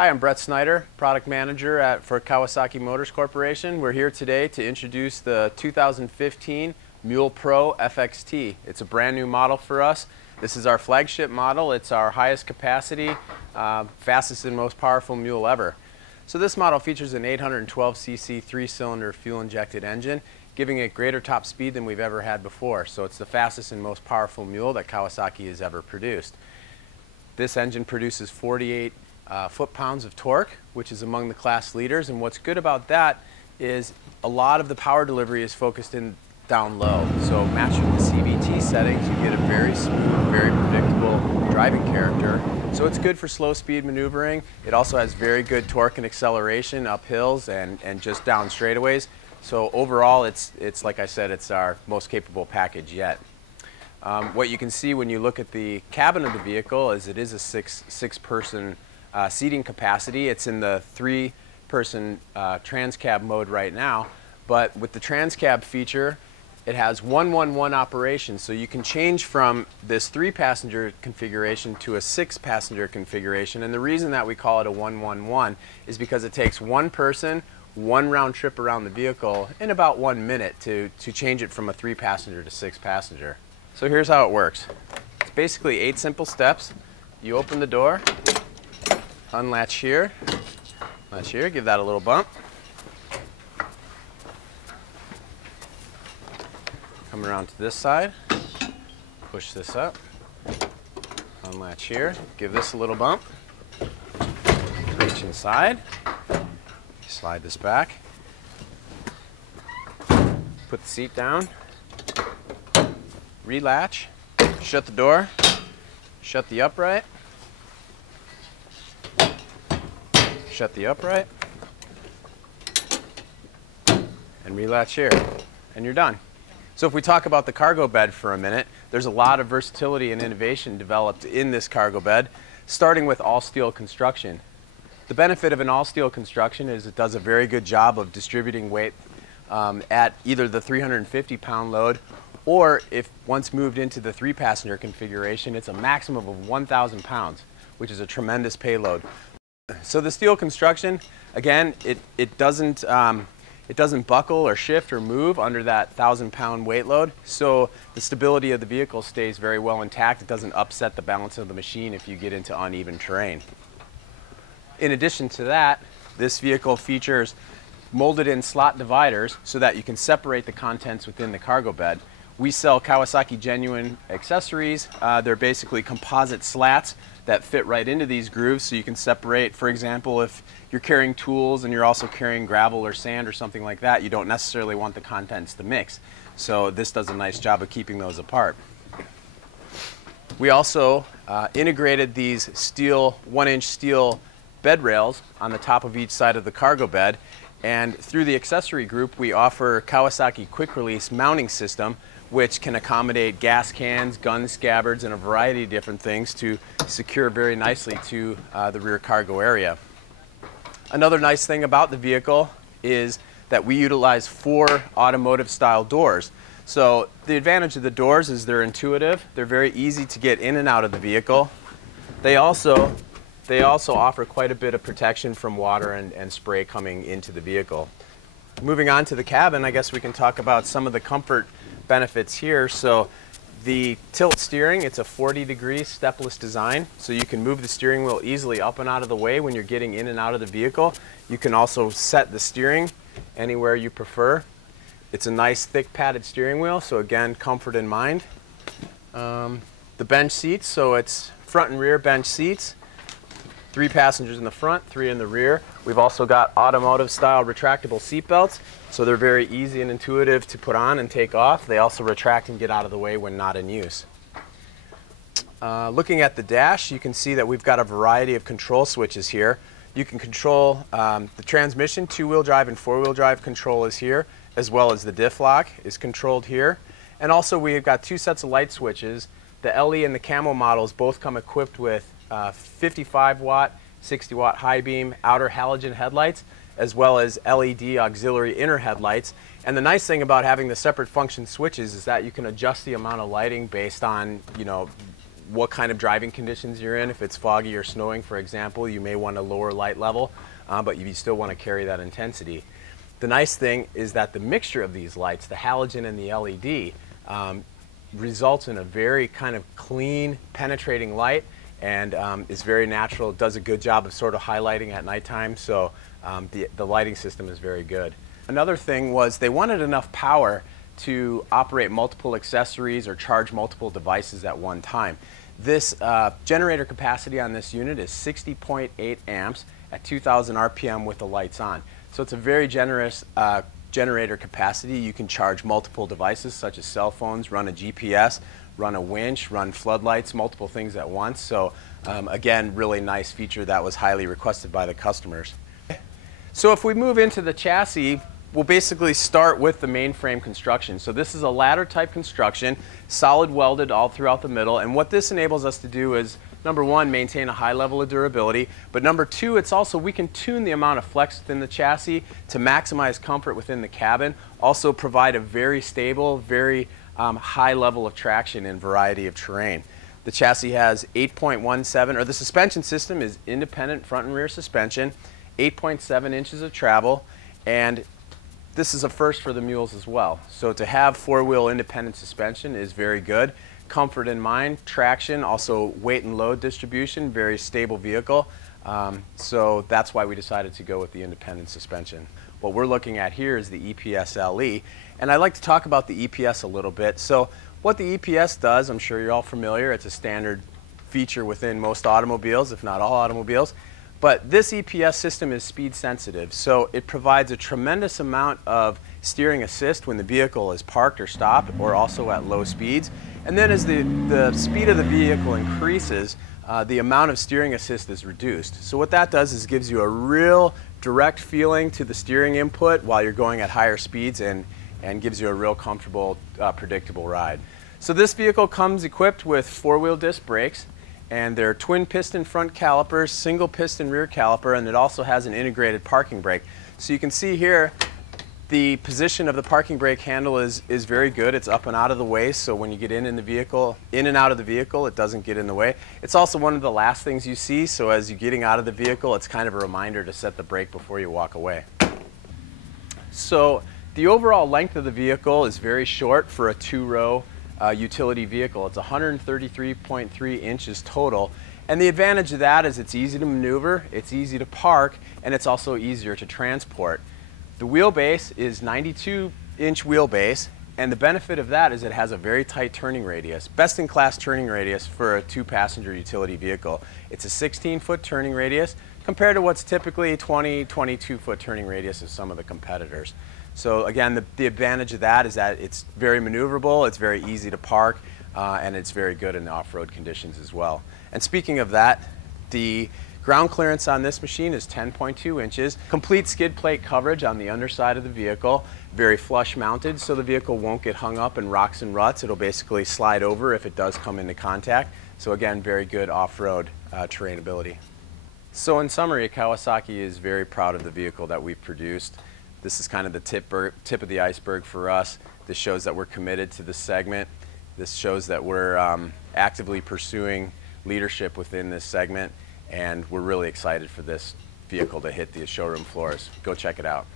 Hi, I'm Brett Snyder, Product Manager for Kawasaki Motors Corporation. We're here today to introduce the 2015 Mule Pro-FXT. It's a brand new model for us. This is our flagship model. It's our highest capacity, fastest and most powerful mule ever. So this model features an 812cc 3-cylinder fuel-injected engine, giving it greater top speed than we've ever had before. So it's the fastest and most powerful mule that Kawasaki has ever produced. This engine produces 48 foot-pounds of torque, which is among the class leaders. And what's good about that is a lot of the power delivery is focused in down low. So matching the CVT settings, you get a very smooth, very predictable driving character. So it's good for slow speed maneuvering. It also has very good torque and acceleration up hills and just down straightaways. So overall, it's like I said, it's our most capable package yet. What you can see when you look at the cabin of the vehicle is it is a six-person seating capacity. It's in the 3-person trans-cab mode right now, but with the trans-cab feature, it has 1-1-1 operation, so you can change from this 3-passenger configuration to a 6-passenger configuration. And the reason that we call it a 1-1-1 is because it takes one person, one round trip around the vehicle in about 1 minute to change it from a 3-passenger to 6-passenger. So here's how it works. It's basically 8 simple steps. You open the door, unlatch here, latch here, give that a little bump. Come around to this side, push this up, unlatch here, give this a little bump, reach inside, slide this back, put the seat down, relatch, shut the door, shut the upright, shut the upright, and relatch here, and you're done. So if we talk about the cargo bed for a minute, there's a lot of versatility and innovation developed in this cargo bed, starting with all-steel construction. The benefit of an all-steel construction is it does a very good job of distributing weight at either the 350-pound load, or if once moved into the 3-passenger configuration, it's a maximum of 1,000 pounds, which is a tremendous payload. So the steel construction, again, it doesn't buckle or shift or move under that 1,000-pound weight load, so the stability of the vehicle stays very well intact. It doesn't upset the balance of the machine if you get into uneven terrain. In addition to that, this vehicle features molded-in slot dividers so that you can separate the contents within the cargo bed. We sell Kawasaki genuine accessories. They're basically composite slats that fit right into these grooves, so you can separate. For example, if you're carrying tools and you're also carrying gravel or sand or something like that, you don't necessarily want the contents to mix. So this does a nice job of keeping those apart. We also integrated these 1-inch steel bed rails on the top of each side of the cargo bed, and through the accessory group we offer Kawasaki quick release mounting system, which can accommodate gas cans, gun scabbards, and a variety of different things to secure very nicely to the rear cargo area. Another nice thing about the vehicle is that we utilize 4 automotive style doors. So the advantage of the doors is they're intuitive, they're very easy to get in and out of the vehicle. They also offer quite a bit of protection from water and spray coming into the vehicle. Moving on to the cabin, I guess we can talk about some of the comfort benefits here. So the tilt steering, it's a 40-degree stepless design, so you can move the steering wheel easily up and out of the way when you're getting in and out of the vehicle. You can also set the steering anywhere you prefer. It's a nice thick padded steering wheel, so again, comfort in mind. The bench seats, so it's front and rear bench seats. 3 passengers in the front, 3 in the rear. We've also got automotive style retractable seat belts, so they're very easy and intuitive to put on and take off. They also retract and get out of the way when not in use. Looking at the dash, you can see that we've got a variety of control switches here. You can control the transmission, 2-wheel drive and 4-wheel drive control is here, as well as the diff lock is controlled here. And also we've got 2 sets of light switches. The LE and the Camo models both come equipped with 55-watt, 60-watt high beam outer halogen headlights, as well as LED auxiliary inner headlights. And the nice thing about having the separate function switches is that you can adjust the amount of lighting based on, what kind of driving conditions you're in. If it's foggy or snowing, for example, you may want a lower light level, but you still want to carry that intensity. The nice thing is that the mixture of these lights, the halogen and the LED, results in a very kind of clean, penetrating light, and is very natural. It does a good job of sort of highlighting at nighttime, so the lighting system is very good. Another thing was they wanted enough power to operate multiple accessories or charge multiple devices at one time. This generator capacity on this unit is 60.8 amps at 2,000 RPM with the lights on. So it's a very generous generator capacity. You can charge multiple devices such as cell phones, run a GPS, run a winch, run floodlights, multiple things at once. So again, really nice feature that was highly requested by the customers. So if we move into the chassis, we'll basically start with the mainframe construction. So this is a ladder type construction, solid welded all throughout the middle, and what this enables us to do is, number one, maintain a high level of durability, but number two, it's also, we can tune the amount of flex within the chassis to maximize comfort within the cabin, also provide a very stable, very high level of traction in a variety of terrain. The chassis has 8.17, or the suspension system is independent front and rear suspension, 8.7 inches of travel, and this is a first for the mules as well. So to have four-wheel independent suspension is very good. Comfort in mind, traction, also weight and load distribution, very stable vehicle. So that's why we decided to go with the independent suspension. What we're looking at here is the EPS LE, and I'd like to talk about the EPS a little bit. So what the EPS does, I'm sure you're all familiar, it's a standard feature within most automobiles, if not all automobiles. But this EPS system is speed sensitive, so it provides a tremendous amount of steering assist when the vehicle is parked or stopped, or also at low speeds. And then as the speed of the vehicle increases, the amount of steering assist is reduced. So what that does is gives you a real direct feeling to the steering input while you're going at higher speeds, and gives you a real comfortable, predictable ride. So this vehicle comes equipped with four-wheel disc brakes, and they're twin piston front calipers, single piston rear caliper, and it also has an integrated parking brake. So you can see here the position of the parking brake handle is very good. It's up and out of the way, so when you get in the vehicle, in and out of the vehicle, it doesn't get in the way. It's also one of the last things you see, so as you're getting out of the vehicle, it's kind of a reminder to set the brake before you walk away. So the overall length of the vehicle is very short for a two-row utility vehicle. It's 133.3 inches total, and the advantage of that is it's easy to maneuver, it's easy to park, and it's also easier to transport. The wheelbase is 92-inch wheelbase, and the benefit of that is it has a very tight turning radius, best-in-class turning radius for a two-passenger utility vehicle. It's a 16-foot turning radius compared to what's typically 22-foot turning radius of some of the competitors. So again, the advantage of that is that it's very maneuverable, it's very easy to park, and it's very good in the off-road conditions as well. And speaking of that, the ground clearance on this machine is 10.2 inches. Complete skid plate coverage on the underside of the vehicle, very flush mounted, so the vehicle won't get hung up in rocks and ruts. It'll basically slide over if it does come into contact. So again, very good off-road terrain ability. So in summary, Kawasaki is very proud of the vehicle that we've produced. This is kind of the tip of the iceberg for us. This shows that we're committed to this segment. This shows that we're actively pursuing leadership within this segment, and we're really excited for this vehicle to hit the showroom floors. Go check it out.